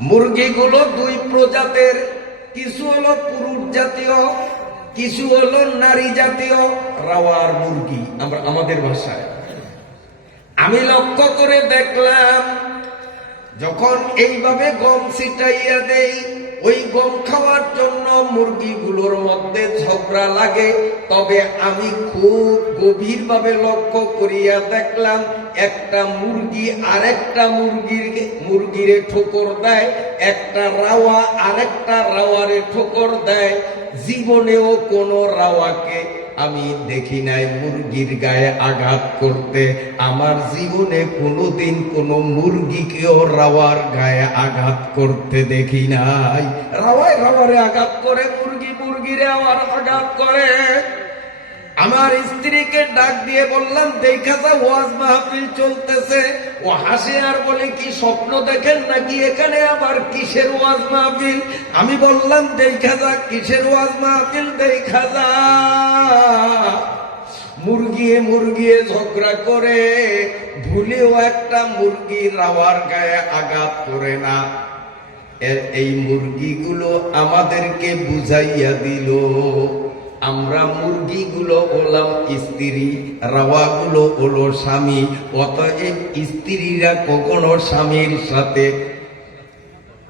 মুরগিগুলো দুই প্রজাতির, কিছু হলো পুরুষ জাতীয়, কিছু হলো নারী জাতীয়, রাওয়ার মুরগি, আমরা আমাদের ভাষায়। আমি লক্ষ্য করে দেখলাম, যখন এইভাবে গম ছিটাইয়া দেই ওই গম খাওয়ার জন্য মুরগিগুলোর মধ্যে ঝগড়া লাগে। তবে আমি খুব গভীরভাবে লক্ষ্য করিয়া দেখলাম, একটা মুরগি আরেকটা মুরগির মুরগিরে ঠোকর দেয়, একটা রাওয়া আরেকটা রাওয়ারে ঠোকর দেয়। জীবনেও কোনো রাওয়াকে আমি দেখি নাই মুরগির গায়ে আঘাত করতে। আমার জীবনে কোনোদিন কোনো মুরগিকেও রাওয়ার গায়ে আঘাত করতে দেখি নাই। রাওয়ায় রাওয়ারে আঘাত করে, মুরগি মুরগিরে আবার আঘাত করে। আমার স্ত্রীকে ডাক দিয়ে বললাম, দেখা যা ওয়াজ মাহফিল চলতেছে। ও হাসে আর বলে, কি স্বপ্ন দেখেন নাকি এখানে আবার কিসের ওয়াজ মাহফিল? আমি বললাম, দেখা যা কিসের ওয়াজ মাহফিল? দেখা যা মুরগিয়ে মুরগিয়ে ঝগড়া করে, ভুলেও একটা মুরগি রাওয়ার গায়ে আঘাত করে না। এই মুরগিগুলো আমাদেরকে বুঝাইয়া দিল। আমরা মুরগিগুলো হলাম স্ত্রী, রাওয়াগুলো হলো স্বামী, অতএব স্ত্রীরা কখনো স্বামীর সাথে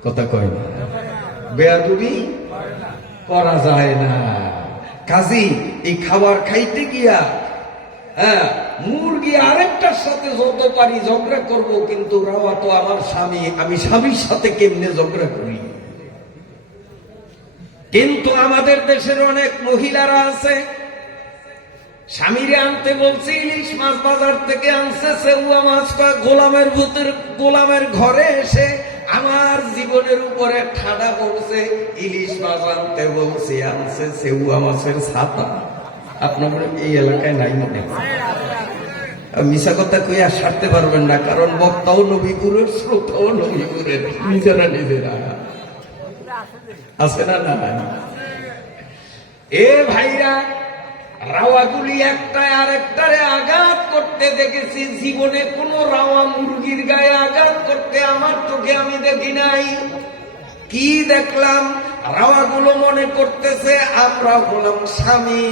কথা কয় না। বেয়াদুবি করা যায় না। কাজী, এই খাবার খাইতে গিয়া হ্যাঁ মুরগি আরেকটার সাথে যত পারি ঝগড়া করব, কিন্তু রাওয়া তো আমার স্বামী, আমি স্বামীর সাথে কেমনে ঝগড়া করি? কিন্তু আমাদের দেশের অনেক মহিলারা আছে। স্বামীরে আনতে ইলিশ মাছ বাজার থেকে আনছে সেউয়া মাছ কয় গোলামের ভূতের গোলামের ঘরে এসে আমার জীবনের উপরে ঠাডা পড়ছে ইলিশ মাছ আনতে আনছে সেউয়া মাছের ছাতা। আপনার এই এলাকায় নাই মনে মিশা কথা কই, আর সারতে পারবেন না, কারণ বক্তাও নবী নবীপুরের, শ্রোতাও নবী নবীপুরের নিজেরা নিজেরা। আছে না না এ ভাইরা রাওয়াগুলি একটা আরেকটারে আঘাত করতে দেখেছি, জীবনে কোন রাওয়া মুরগির গায়ে আঘাত করতে আমার চোখে আমি দেখি নাই। কি দেখলাম? রাওয়াগুলো মনে করতেছে, আমরা হলাম স্বামী,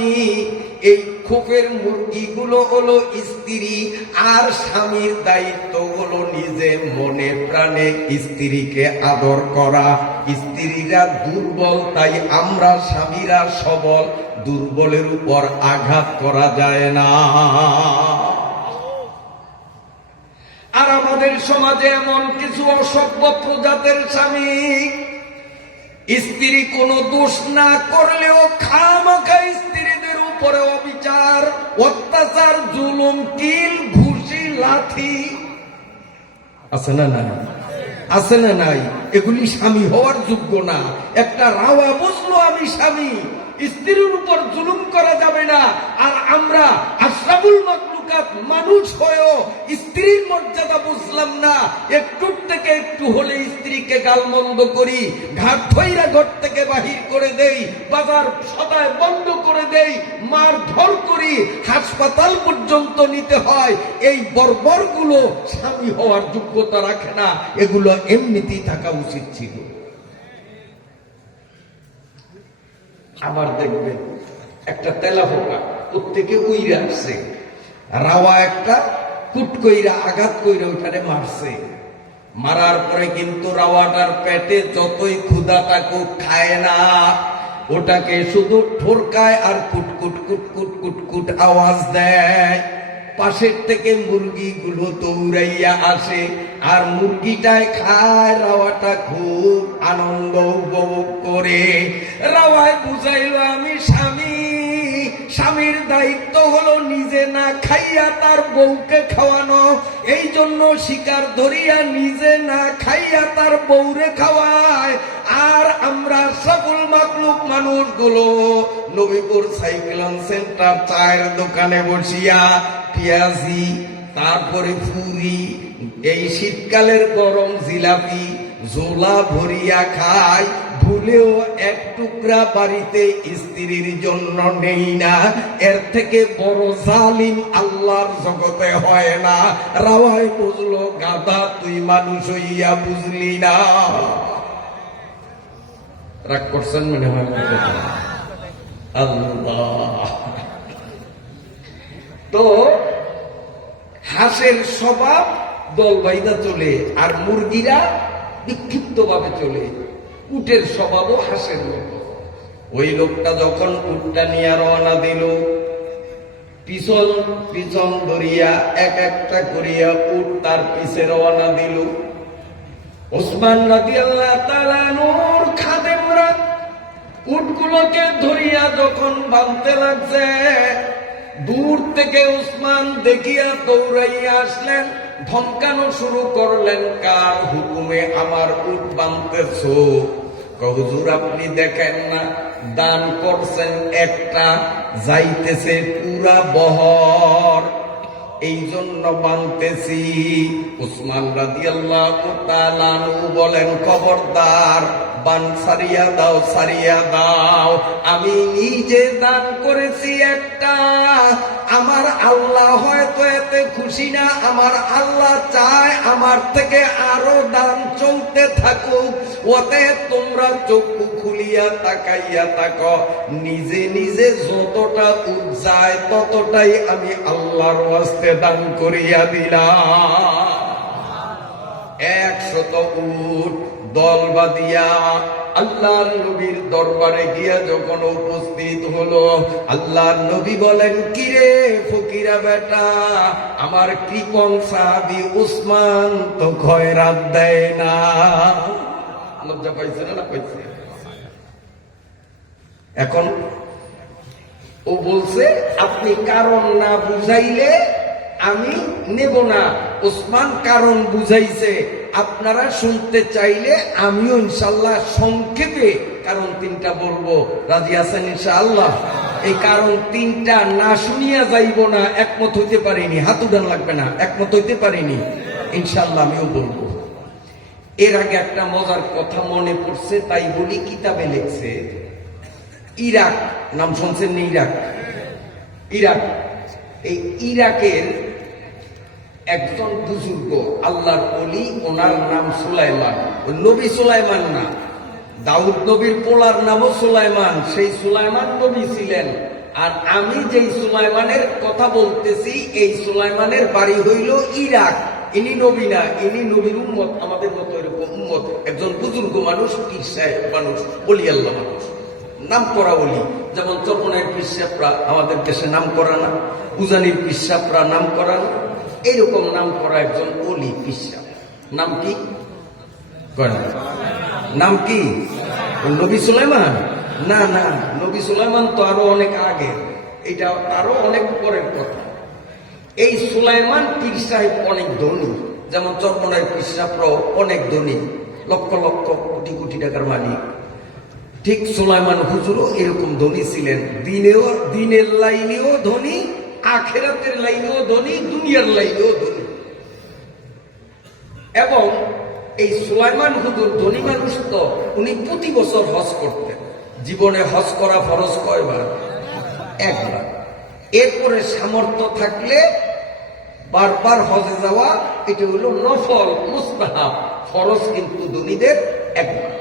এই খোপের মুরগিগুলো হলো স্ত্রী আর স্বামীর দায়িত্ব হলো নিজে মনে প্রাণে স্ত্রীকে আদর করা। স্ত্রীরা দুর্বল, তাই আমরা স্বামীরা সবল। দুর্বলের উপর আঘাত করা যায় না। আর আমাদের সমাজে এমন কিছু অসভ্য প্রজাতের স্বামী। স্ত্রী কোনো দোষ না করলেও খামাখা উপরে অবিচার, অত্যাচার, জুলুম, কিল, ঘুষি, লাথি। আছে না না আছে না নাই? এগুলি স্বামী হওয়ার যোগ্য না। একটা রাওয়া বুঝলো, আমি স্বামী। স্ত্রীর উপর জুলুম করা যাবে না। আর আমরা আশরাফুল মাকলুকাত মানুষ হয়েও স্ত্রীর মর্যাদা বুঝলাম না। একটু থেকে একটু হলে স্ত্রীকে গালমন্দ করি, ঘাট ঘর থেকে বাহির করে দেই, বাজার সদায় বন্ধ করে দেই মার ধর করি, হাসপাতাল পর্যন্ত নিতে হয়। এই বর্বরগুলো স্বামী হওয়ার যোগ্যতা রাখে না। এগুলো এমনিতেই থাকা উচিত ছিল। আবার দেখবেন, একটা তেলা ফোকা প্রত্যেকে উইরা আসছে? রাওয়া একটা কুট কইরা আঘাত কইরা ওইখানে মারছে। মারার পরে কিন্তু রাওয়াটার পেটে যতই ক্ষুদা থাকুক, খায় না। ওটাকে শুধু ঠোরকায় আর কুট কুট কুট কুট কুট কুট আওয়াজ দেয়। পাশের থেকে মুরগিগুলো দৌড়াইয়া আসে আর মুরগিটায় খায়, রাওয়াটা খুব আনন্দ উপভোগ করে। রাওয়ায় বুঝাইল, আমি স্বামী স্বামীর দায়িত্ব হলো নিজে না খাইয়া তার বউকে খাওয়ানো। এই জন্য শিকার ধরিয়া নিজে না খাইয়া তার বউরে খাওয়ায়। আর আমরা সকল মাকলুক মানুষগুলো নবীপুর সাইকেলন সেন্টার চায়ের দোকানে বসিয়া পেঁয়াজি, তারপরে ফুরি এই শীতকালের গরম জিলাপি জোলা ভরিয়া খায় ভুলেও এক টুকরা বাড়িতে স্ত্রীর জন্য নেই না। এর থেকে বড় জালিম আল্লাহর জগতে হয় না। রাওয়ায় বুঝলো, গাধা, তুই মানুষ হইয়া বুঝলি না। রাগ করছেন মনে হয় তো হাঁসের স্বভাব দলবাইদা চলে, আর মুরগিরা বিক্ষিপ্ত ভাবে চলে। উটের স্বভাবও হাঁসের ওই লোকটা যখন উটটা নিয়ে রওনা দিল, পিছন পিছন ধরিয়া এক একটা করিয়া উট তার পিছে রওনা দিল। ওসমান রাজি আল্লাহ তালানুর খাদেমরা উটগুলোকে ধরিয়া যখন বাঁধতে লাগছে, দূর থেকে উসমান দেখিয়া দৌড়াইয়া আসলেন। ধমকানো শুরু করলেন, কার হুকুমে আমার উট বাঁধতেছ হুজুর, আপনি দেখেন না, দান করছেন একটা, যাইতেছে পুরা বহর। এই জন্য বানতেছি। উসমান তাআলা আনহু বলেন, খবরদার বান সারিয়া দাও সারিয়া দাও। আমি নিজে দান করেছি একটা। আমার আল্লাহ হয়তো এতে খুশি না, আমার আল্লাহ চায় আমার থেকে আরও দান চলতে থাকুক। ওতে তোমরা চক্ষু খুলিয়া তাকাইয়া তাকো নিজে নিজে যতটা উজ্জায় ততটাই আমি আল্লাহর ওয়াস্তে দান করিয়া দিলাম। একশত উট দল বাদিয়া আল্লাহর নবীর দরবারে গিয়া যখন উপস্থিত হলো, আল্লাহর নবী বলেন, কিরে ফকিরা বেটা, আমার কৃপন সাহাবি উসমান তো খয়রাত দেয় না? লজ্জা পাইছে না পাইছে? এখন ও বলছে, আপনি কারণ না বুঝাইলে আমি নেব না। ওসমান কারণ বুঝাইছে, আপনারা শুনতে চাইলে আমিও ইনশাল্লাহ সংক্ষেপে কারণ তিনটা বলব। রাজি আছেন ইনশাআল্লাহ? এই কারণ তিনটা না শুনিয়া যাইব না, একমত হইতে পারিনি। হাত উঠান লাগবে না, একমত হইতে পারিনি। ইনশাল্লাহ আমিও বলব। এর আগে একটা মজার কথা মনে পড়ছে, তাই বলি কিতাবে লেখছে, ইরাক, নাম শুনছেন ইরাক? ইরাক। এই ইরাকের একজন বুজুর্গ, আল্লাহর অলি ওনার নাম সুলাইমান। নবী সুলাইমান না। দাউদ নবীর পোলার নামও সুলাইমান। সেই সুলাইমান নবী ছিলেন। আর আমি যেই সুলাইমানের কথা বলতেছি, এই সুলাইমানের বাড়ি হইল ইরাক। ইনি নবী না, ইনি নবীর উম্মত, আমাদের মতো এরকম উম্মত। একজন বুজুর্গ মানুষ সাহেব মানুষ অলি আল্লাহ মানুষ। নাম করা বলি যেমন চপনের পিসাবরা আমাদের দেশে নাম করা না, উজানির পিসাবরা নাম করা না। এইরকম নাম করা একজন অলি পিসাব নাম কি? নাম কি? নবী সুলাইমান? না না, নবী সুলাইমান তো আরও অনেক আগে। এটা আরও অনেক পরের কথা। এই সুলাইমান পীর অনেক ধনী। যেমন চরমনের পীর সাহেবরাও অনেক ধনী। লক্ষ লক্ষ কোটি কোটি টাকার মালিক। ঠিক সুলাইমান হুজুরও এরকম ধনী ছিলেন। দিনেও, দিনের লাইনেও ধনী আখেরাতের লাইনেও ধনী, দুনিয়ার লাইনেও ধনী। এবং এই সুলাইমান হুজুর ধনী মানুষ তো উনি প্রতি বছর হজ করতেন। জীবনে হজ করা ফরজ কয়বার? একবার। এরপরে সামর্থ্য থাকলে বারবার হজে যাওয়া, এটা হলো নফল, মুস্তাহাব। ফরজ কিন্তু ধনীদের একবার।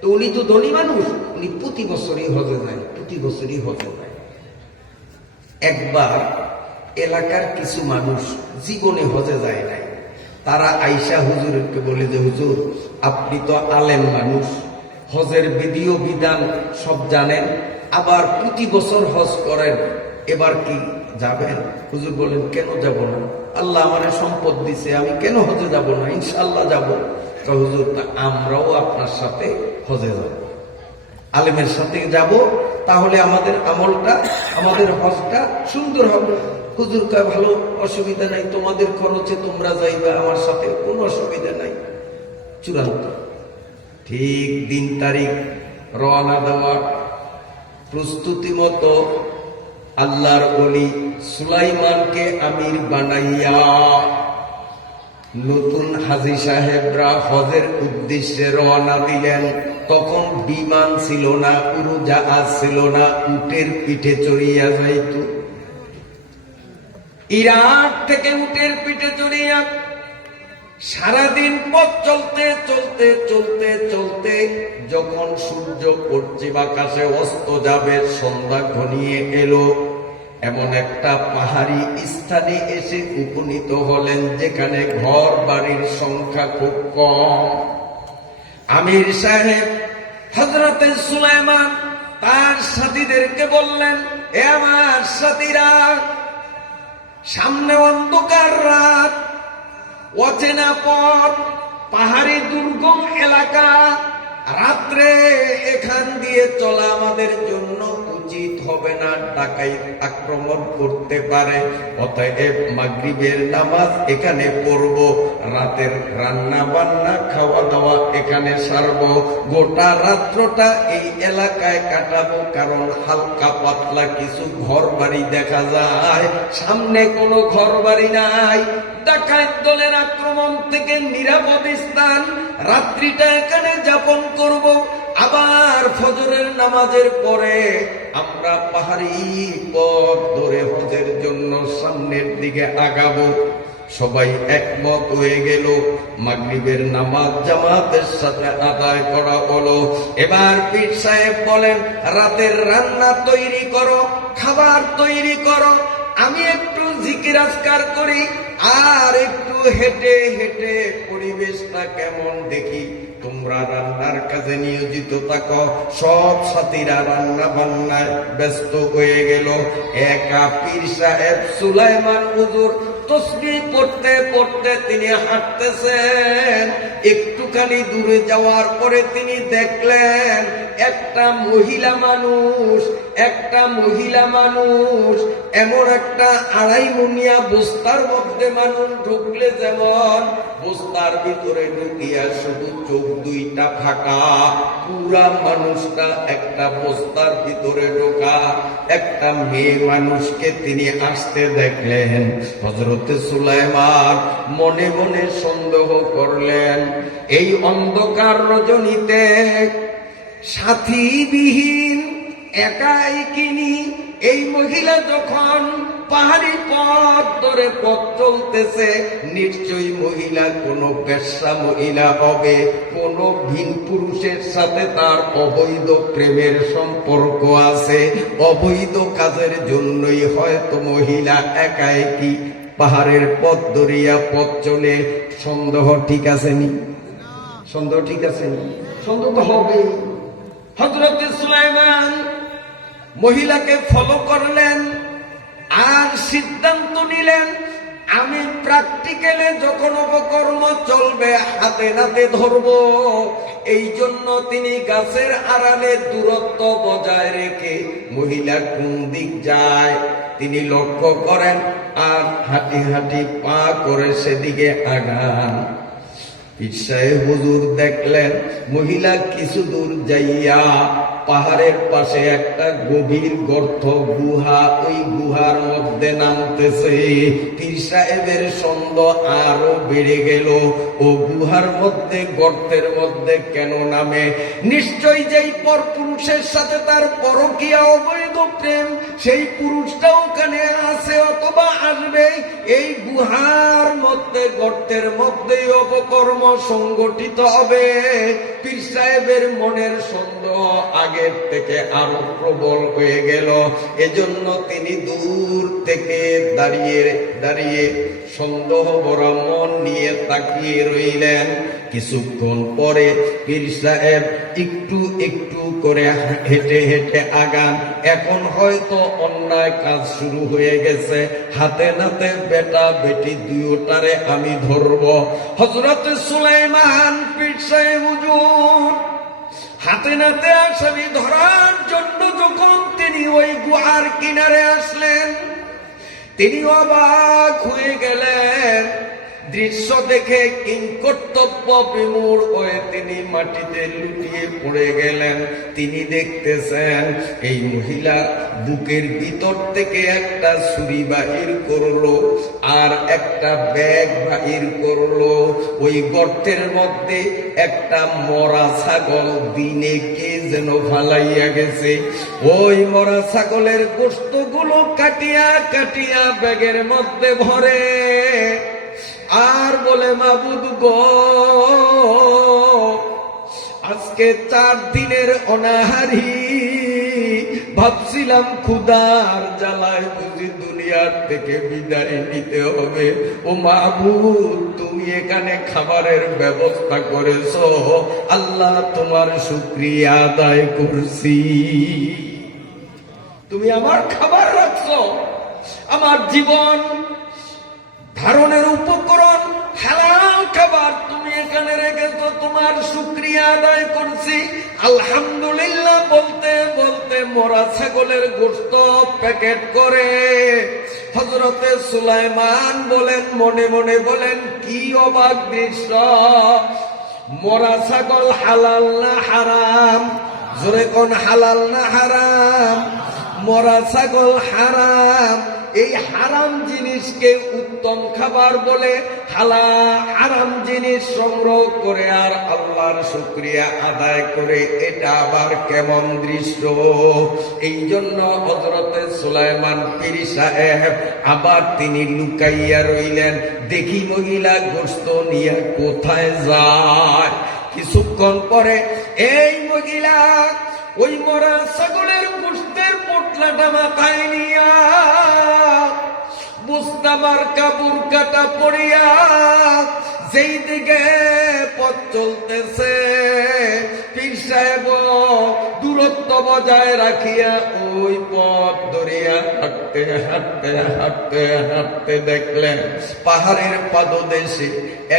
তো উনি তো ধনী মানুষ, উনি প্রতি বছরই হজে যায় প্রতি বছরই হজে যায় একবার এলাকার কিছু মানুষ জীবনে হজে যায় নাই। তারা আইসা হুজুরকে বলে যে, হুজুর, আপনি তো আলেম মানুষ। হজের বিধিও বিধান, সব জানেন। আবার প্রতি বছর হজ করেন। এবার কি যাবেন? হুজুর বলেন, কেন যাব না? আল্লাহ আমার সম্পদ দিছে, আমি কেন হজে যাব না? ইনশাল্লাহ যাব। হুজুর আমরাও আপনার সাথে হজে যাব। আলেমের সাথে যাব, তাহলে আমাদের আমলটা, আমাদের হজটা সুন্দর হবে। হুজুর কয়, ভালো, অসুবিধা নাই, তোমাদের খরচে তোমরা যাইবা, আমার সাথে কোনো অসুবিধা নাই। চূড়ান্ত। ঠিক দিন তারিখ, রওনা দেওয়ার প্রস্তুতি মতো আল্লাহর বলি সুলাইমানকে আমির বানাইয়া নতুন হাজি সাহেবরা হজের উদ্দেশ্যে রওনা দিলেন। তখন বিমান ছিল না উড়োজাহাজ ছিল না, উটের পিঠে চড়িয়া যাইত। ইরাক থেকে উটের পিঠে চড়িয়া সারাদিন পথ চলতে চলতে চলতে চলতে যখন সূর্য পশ্চিম আকাশে অস্ত যাবে, সন্ধ্যা ঘনিয়ে এলো। এমন একটা পাহাড়ি স্থানে এসে উপনীত হলেন যেখানে ঘর বাড়ির সংখ্যা খুব কম। আমির সাহেব হজরতে সুলাইমান তার সাথীদেরকে বললেন, এ আমার সাথীরা, সামনে অন্ধকার রাত, অচেনা পথ, পাহাড়ি দুর্গম এলাকা, রাত্রে এখান দিয়ে চলা আমাদের জন্য হবে না ডাকাই আক্রমণ করতে পারে। অতএব মাগরিবের নামাজ এখানে পড়ব, রাতের রান্না বান্না খাওয়া দাওয়া এখানে সারব। গোটা রাত্রটা এই এলাকায় কাটাবো, কারণ হালকা পাতলা কিছু ঘর বাড়ি দেখা যায়। সামনে কোনো ঘর বাড়ি নাই। ডাকাত দলের আক্রমণ থেকে নিরাপদ স্থান। রাত্রিটা এখানে যাপন করব। আবার ফজরের নামাজের পরে আমরা পাহাড়ি পথ ধরে হজের জন্য সামনের দিকে আগাবো। সবাই একমত হয়ে গেল। মাগরিবের নামাজ জামাতের সাথে আদায় করা হলো। এবার পীর সাহেব বলেন, রাতের রান্না তৈরি করো, খাবার তৈরি করো। আমি একটু জিকির আজকার করি, আর একটু হেঁটে হেঁটে পরিবেশটা কেমন দেখি। তোমরা রান্নার কাজে নিয়োজিত থাকো। সব সাথীরা রান্না বান্নায় ব্যস্ত হয়ে গেল। একা পীর সাহেব সুলাইমান হুজুর তসবি পড়তে পড়তে তিনি হাঁটতেছেন। একটুখানি দূরে যাওয়ার পরে তিনি দেখলেন, একটা মহিলা মানুষ, একটা মহিলা মানুষ, এমন একটা আড়াই মুনিয়া বস্তার মধ্যে মানুষ ঢুকলে যেমন বস্তার ভিতরে ঢুকিয়া শুধু চোখ দুইটা ফাঁকা। পুরা মানুষটা একটা বস্তার ভিতরে ঢোকা। একটা মেয়ে মানুষকে তিনি আসতে দেখলেন। হজরতে সুলাইমান মনে মনে সন্দেহ করলেন, এই অন্ধকার রজনীতে সাথীবিহীন একাই কিনি? এই মহিলা যখন পাহাড়ি পথ ধরে পথ চলতেছে। নিশ্চয়ই মহিলা, কোন পেশা মহিলা হবে। কোন ভিন পুরুষের সাথে তার অবৈধ প্রেমের সম্পর্ক আছে। অবৈধ কাজের জন্যই হয়তো মহিলা একা একই পাহাড়ের পথ ধরিয়া পথ চলে। সন্দেহ ঠিক আছে নি? সন্দেহ ঠিক আছে নি? সন্দেহ তো হবে হজরত সুলাইমান মহিলাকে ফলো করলেন। আর সিদ্ধান্ত নিলেন, আমি প্র্যাকটিক্যালে যখন অপকর্ম চলবে, হাতে নাতে ধরব। এই জন্য তিনি গাছের আড়ালে দূরত্ব বজায় রেখে মহিলা কোন দিক যায়, তিনি লক্ষ্য করেন আর হাঁটি হাঁটি পা করে সেদিকে আগান। পিসায় হুজুর দেখলেন, মহিলা কিছু দূর যাইয়া পাহাড়ের পাশে একটা গভীর গর্ত, গুহা, ওই গুহার মধ্যে নামতেছে। পীর সাহেবের সন্দেহ আরও বেড়ে গেল। ও গুহার মধ্যে, গর্তের মধ্যে কেন নামে? নিশ্চয় যেই পর পুরুষের সাথে তার পরকিয়া অবৈধ প্রেম, সেই পুরুষটা ওখানে আছে অথবা আসবে। এই গুহার মধ্যে, গর্তের মধ্যে অপকর্ম সংগঠিত হবে। পীর সাহেবের মনের সন্দেহ আগের থেকে আরও প্রবল হয়ে গেল। এজন্য তিনি দূর থেকে দাঁড়িয়ে দাঁড়িয়ে সন্দেহ ভরা মন নিয়ে তাকিয়ে রইলেন। কিছুক্ষণ পরে পীর সাহেব একটু একটু করে হেঁটে হেঁটে আগান। এখন হয়তো অন্যায় কাজ শুরু হয়ে গেছে। হাতে নাতে বেটা বেটি দুইটারে আমি ধরব। হজরত সুলাইমান, পীর সাহেব হুজুর। হাতে নাতে আসামি ধরার জন্য যখন তিনি ওই গুহার কিনারে আসলেন, তিনি অবাক হয়ে গেলেন। দৃশ্য দেখে কিংকর্তব্য বিমূঢ় হয়ে তিনি মাটিতে লুটিয়ে পড়ে গেলেন। তিনি দেখতেছেন, এই মহিলা বুকের ভিতর থেকে একটা ছুরি বাহির করল আর একটা ব্যাগ বাহির করল। ওই গর্তের মধ্যে একটা মরা ছাগল দিনে কে যেন ফালাইয়া গেছে। ওই মরা ছাগলের গোস্তগুলো কাটিয়া কাটিয়া ব্যাগের মধ্যে ভরে। আর বলে, মাবুদ গো, আজকে চার দিনের অনাহারি। ভাবছিলাম ক্ষুদার জ্বালায় বুঝি দুনিয়ার থেকে বিদায় নিতে হবে। ও মাহবুদ তুমি এখানে খাবারের ব্যবস্থা করেছ। আল্লাহ তোমার শুক্রিয়া আদায় করছি। তুমি আমার খাবার রাখছো। আমার জীবন ধারণের উপকরণ। হালাল খাবার তুমি এখানে রেখেছ, তোমার শুক্রিয়া আদায় করছি। আলহামদুলিল্লাহ বলতে বলতে মরা ছাগলের গোস্ত প্যাকেট করে। হজরতে সুলাইমান বলেন, মনে মনে বলেন, কি অবাক দৃশ্য। মরা ছাগল হালাল না হারাম? জোরে কোন হালাল না হারাম? মরা ছাগল হারাম? এই হারাম জিনিসকে উত্তম খাবার বলে হালা হারাম জিনিস সংগ্রহ করে আর আল্লাহর শুক্রিয়া আদায় করে, এটা আবার কেমন দৃশ্য? এই জন্য হজরতে সুলাইমান পিরি সাহেব আবার তিনি লুকাইয়া রইলেন। দেখি মহিলা গোস্ত নিয়ে কোথায় যায়? কিছুক্ষণ পরে, এই মহিলা, ওই মরা ছাগলের গোস্তের পোটলাটা মাথায় নিয়া বুস্তামার কাপড় কাটা পড়িয়া যেই দিকে পথ চলতেছে, পীর সাহেব দূরত্ব বজায় রাখিয়া ওই পথ ধরিয়া হাঁটতে হাঁটতে হাঁটতে হাঁটতে দেখলেন, পাহাড়ের পাদদেশে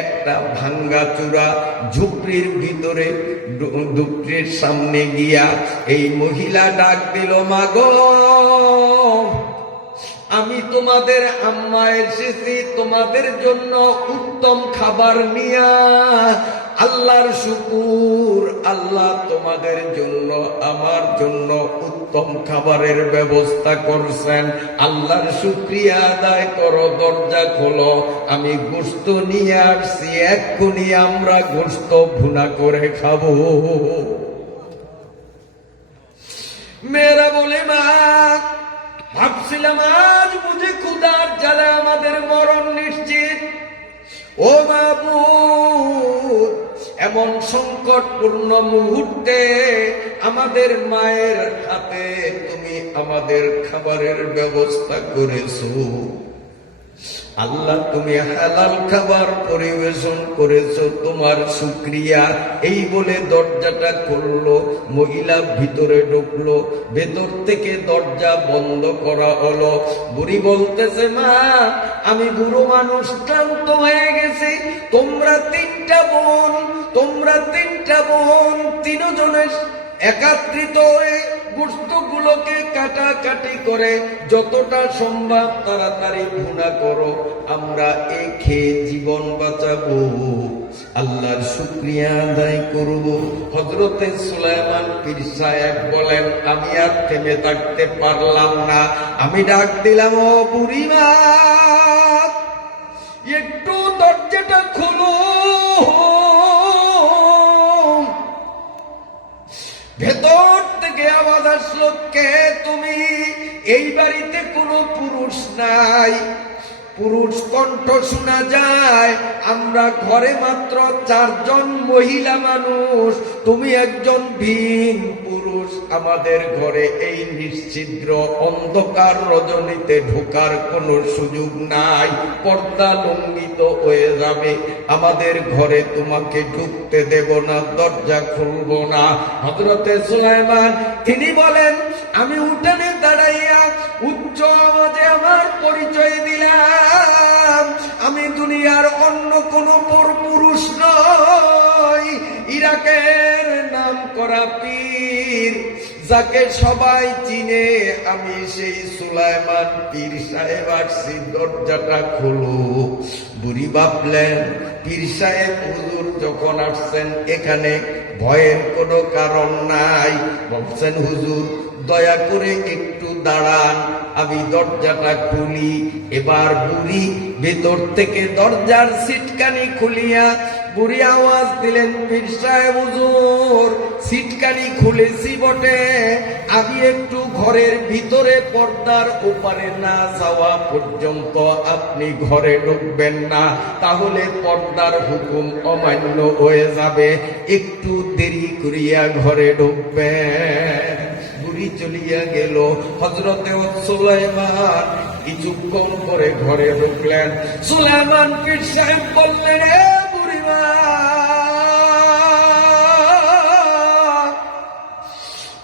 একটা ভাঙ্গা চূড়া ঝুপড়ির ভিতরে দুপড়ির সামনে গিয়া এই মহিলা ডাক দিল, মাগো! আমি তোমাদের আম্মা এসেছি তোমাদের জন্য উত্তম খাবার নিয়া আল্লাহর শুকুর, আল্লাহ তোমাদের জন্য, আমার জন্য উত্তম খাবারের ব্যবস্থা করছেন। আল্লাহর শুক্রিয়া আদায় করো, দরজা খোলো। আমি গোস্ত নিয়ে আসছি, এক্ষুনি আমরা গোস্ত ভুনা করে খাব। মেয়েরা বলে, মা ভাবছিলাম আজ বুঝে খুদার জ্বালা আমাদের মরণ নিশ্চিত। ও বাবু এমন সংকটপূর্ণ মুহূর্তে আমাদের মায়ের হাতে তুমি আমাদের খাবারের ব্যবস্থা করেছ। আল্লাহ, তুমি হালাল খাবার পরিবেশন করেছ, তোমার শুক্রিয়া এই বলে দরজাটা খুললো, মহিলা ভিতরে ঢুকলো, ভেতর থেকে দরজা বন্ধ করা হলো। বুড়ি বলতেছে, মা, আমি বুড়ো মানুষ, ক্লান্ত হয়ে গেছি। তোমরা তিনটা বোন, তোমরা তিনটা বোন, তিনজনের একাত্রিত হয়ে গোস্তগুলোকে কাটাকাটি করে, যতটা সম্ভব তাড়াতাড়ি ভুনা করো, আমরা এ খেয়ে জীবন বাঁচাবো। আল্লাহর শুক্রিয়া আদায় করব। হজরতে সুলাইমান পীর সাহেব বলেন, আমি আর থেমে থাকতে পারলাম না। আমি ডাক দিলাম, ও বুড়িমা আওয়াজ আসলো কে তুমি? এই বাড়িতে কোনো পুরুষ নাই। পুরুষ কণ্ঠ শোনা যায়, আমরা ঘরে মাত্র চারজন মহিলা মানুষ। তুমি একজন ভিন পুরুষ, আমাদের ঘরে এই নিশ্চিদ্র অন্ধকার রজনীতে ঢোকার কোনো সুযোগ নাই। পর্দা লঙ্ঘিত হয়ে যাবে, আমাদের ঘরে তোমাকে ঢুকতে দেব না, দরজা খুলব না। হজরতে সুলাইমান, তিনি বলেন, আমি উঠানে দাঁড়াইয়া উচ্চ আওয়াজে আমার পরিচয় আমি দুনিয়ার অন্য কোন পর পুরুষ নই। ইরাকের নাম করা পীর, যাকে সবাই চিনে। আমি সেই সুলাইমান পীর সাহেব আসছি, দরজাটা খোলো। বুড়ি ভাবলেন, পীর সাহেব হুজুর যখন আসছেন, এখানে ভয়ের কোনো কারণ নাই। বলছেন হুজুর দয়া করে একটু দাঁড়ান। আমি দরজাটা খুলি, এবার বুড়ি ভেতর থেকে দরজার সিটকানি খুলিয়া বুড়ি আওয়াজ দিলেন, পীর সাহেব হুজুর, সিটকানি খুলেছি বটে। আমি একটু ঘরের ভিতরে পর্দার ওপারে না যাওয়া পর্যন্ত আপনি ঘরে ঢুকবেন না, তাহলে পর্দার হুকুম অমান্য হয়ে যাবে। একটু দেরি করিয়া ঘরে ঢুকবেন। বুড়ি চলিয়া গেল। হজরতে সুলাইমান কিছুক্ষণ পরে ঘরে ঢুকলেন। সুলাইমান পীর সাহেব বললেন, "এ বুড়িমা,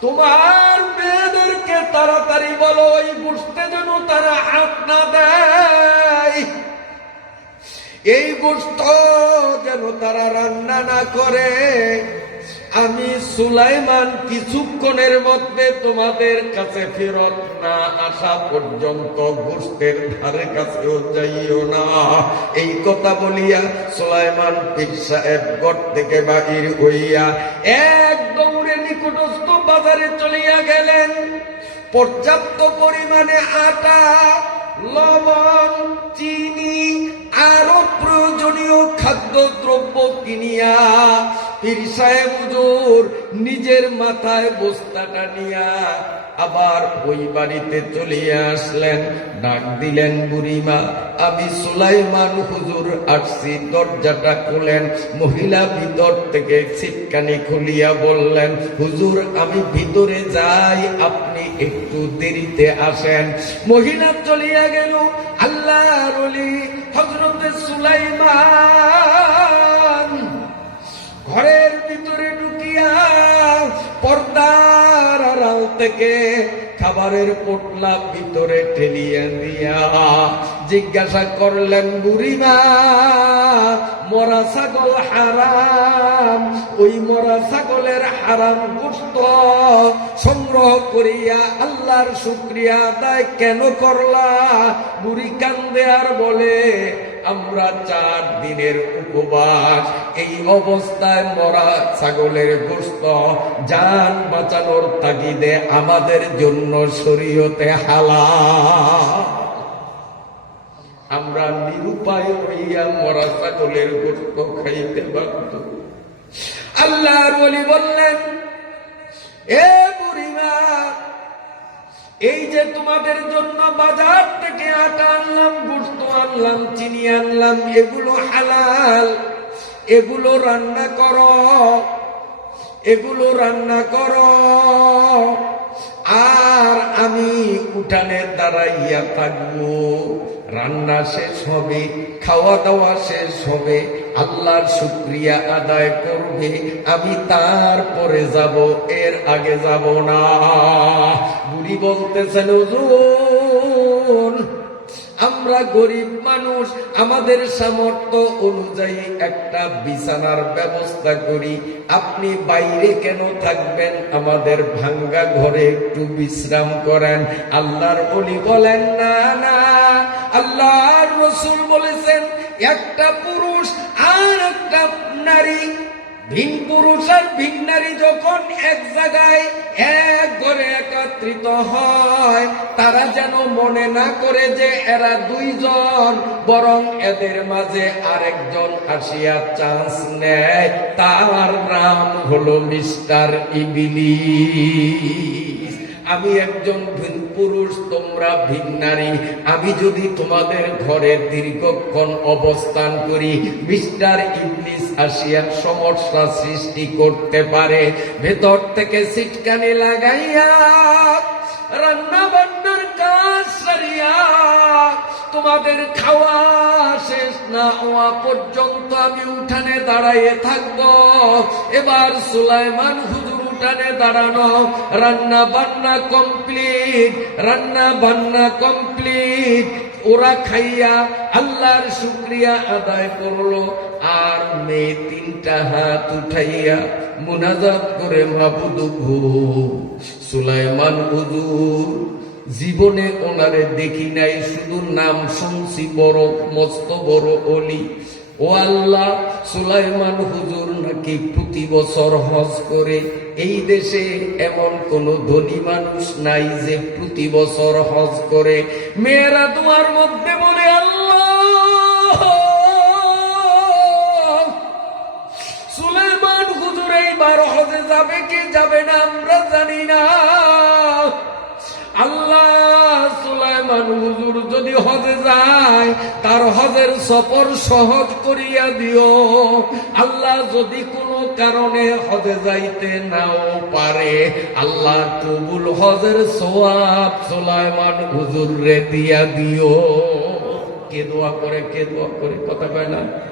তোমার মেয়েদেরকে তাড়াতাড়ি বলো, ওই বুঝতে যেন তারা হাত না দেয়। এই গোস্ত যেন তারা রান্না না করে আমি সুলাইমান কিছুক্ষণের মধ্যে তোমাদের কাছে ফেরত না আসা পর্যন্ত গোস্তের ধারে কাছেও যাইও না। এই কথা বলিয়া সুলাইমান পীর থেকে বাহির হইয়া এক দৌড়ে নিকটস্থ বাজারে চলিয়া গেলেন। পর্যাপ্ত পরিমাণে আটা লবণ, চিনি আরও প্রয়োজনীয় খাদ্য দ্রব্য কিনিয়া পীর হুজুর নিজের মাথায় বস্তাটা নিয়া আবার ওই বাড়িতে চলিয়া আসলেন। ডাক দিলেন, বুড়িমা, আমি সুলাইমান হুজুর আসছি। দরজাটা খুলেন। মহিলা ভিতর থেকে ছিটকানি খুলিয়া বললেন, হুজুর, আমি ভিতরে যাই, আপনি একটু দেরিতে আসেন। মহিলা চলিয়া গেল। আল্লাহ হজরতে সুলাইমান ঘরের ভিতরে ঢুকিয়া পর্দার আড়াল থেকে খাবারের পোটলা ভিতরে ঠেলিয়া দিয়া জিজ্ঞাসা করলেন বুড়িমা মরা ছাগল হারাম, ওই মরা ছাগলের হারাম গোস্ত সংগ্রহ করিয়া আল্লাহর শুক্রিয়া আদায় কেন করলা? বুড়ি কান্দে আর বলে আমরা চার দিনের উপবাস। এই অবস্থায় মরা ছাগলের গোস্ত যান বাঁচানোর তাগিদে আমাদের জন্য শরীয়তে হালা আমরা নিরুপায় হইয়া মরা ছাগলের গোস্ত খাইতে বাধ্য। আল্লাহর বলি বললেন, এ বুড়িমা এই যে তোমাদের জন্য বাজার থেকে আটা আনলাম গুস্ত আনলাম, চিনি আনলাম, এগুলো হালাল, এগুলো রান্না করো, এগুলো রান্না করো। আর আমি উঠানে দাঁড়াইয়া থাকব, রান্না শেষ হবে, খাওয়া দাওয়া শেষ হবে। আল্লাহর শুক্রিয়া আদায় করবে, আমি তারপরে যাব, এর আগে যাব না। বুড়ি বলতেছেন আমরা গরিব মানুষ, আমাদের সামর্থ্য অনুযায়ী একটা বিছানার ব্যবস্থা করি। আপনি বাইরে কেন থাকবেন? আমাদের ভাঙ্গা ঘরে একটু বিশ্রাম করেন। আল্লাহর বলি বলেন, না না। আল্লাহর রসুল বলেছেন, একটা পুরুষ নারী ভিন পুরুষ আর ভিন নারী যখন এক জায়গায় এক ঘরে একত্রিত হয়, তারা যেন মনে না করে যে এরা দুইজন, বরং এদের মাঝে আরেকজন আসিয়া চান্স নেয়। তার নাম হলো মিস্টার ইবিলি। আমি একজন ভিন পুরুষ তোমরা ভিন নারী। আমি যদি তোমাদের ঘরে দীর্ঘক্ষণ অবস্থান করি, মিস্টার ইংলিশ আসিয়া সমস্যা সৃষ্টি করতে পারে। ভেতর থেকে সিটকানি লাগাইয়া রান্না বান্নার কাজ সারিয়া তোমাদের খাওয়া শেষ না হওয়া পর্যন্ত আমি উঠানে দাঁড়াইয়ে থাকব। এবার সুলাইমান হুজুর উঠানে দাঁড়ানো। রান্না বান্না কমপ্লিট রান্না বান্না কমপ্লিট ওরা খাইয়া আল্লাহর শুক্রিয়া আদায় করল। আর মেয়ে তিনটা হাত উঠাইয়া মুনাজাত করে সুলাইমান হুজুর, জীবনে ওনারে দেখি নাই, শুধু নাম শুনছি বড়, মস্ত বড় অলি। ও আল্লাহ সুলাইমান হুজুর নাকি প্রতি বছর হজ করে? এই দেশে এমন কোন ধনী মানুষ নাই যে প্রতি বছর হজ করে। মেয়েরা তোমার মধ্যে বলে, আল্লাহ! সুলাইমান হুজুর এইবার হজে যাবে কি যাবে না আমরা জানি না। আল্লাহ! সুলাইমান হুজুর যদি হজে যায়, তার হজের সফর সহজ করিয়া দিও। আল্লাহ যদি কোনো কারণে হজে যাইতে নাও পারে, আল্লাহ কবুল হজের সোয়াব সোলাইমান হুজুর রে দিয়া দিও। কে দোয়া করে, কে দোয়া করে, কথা কয় না?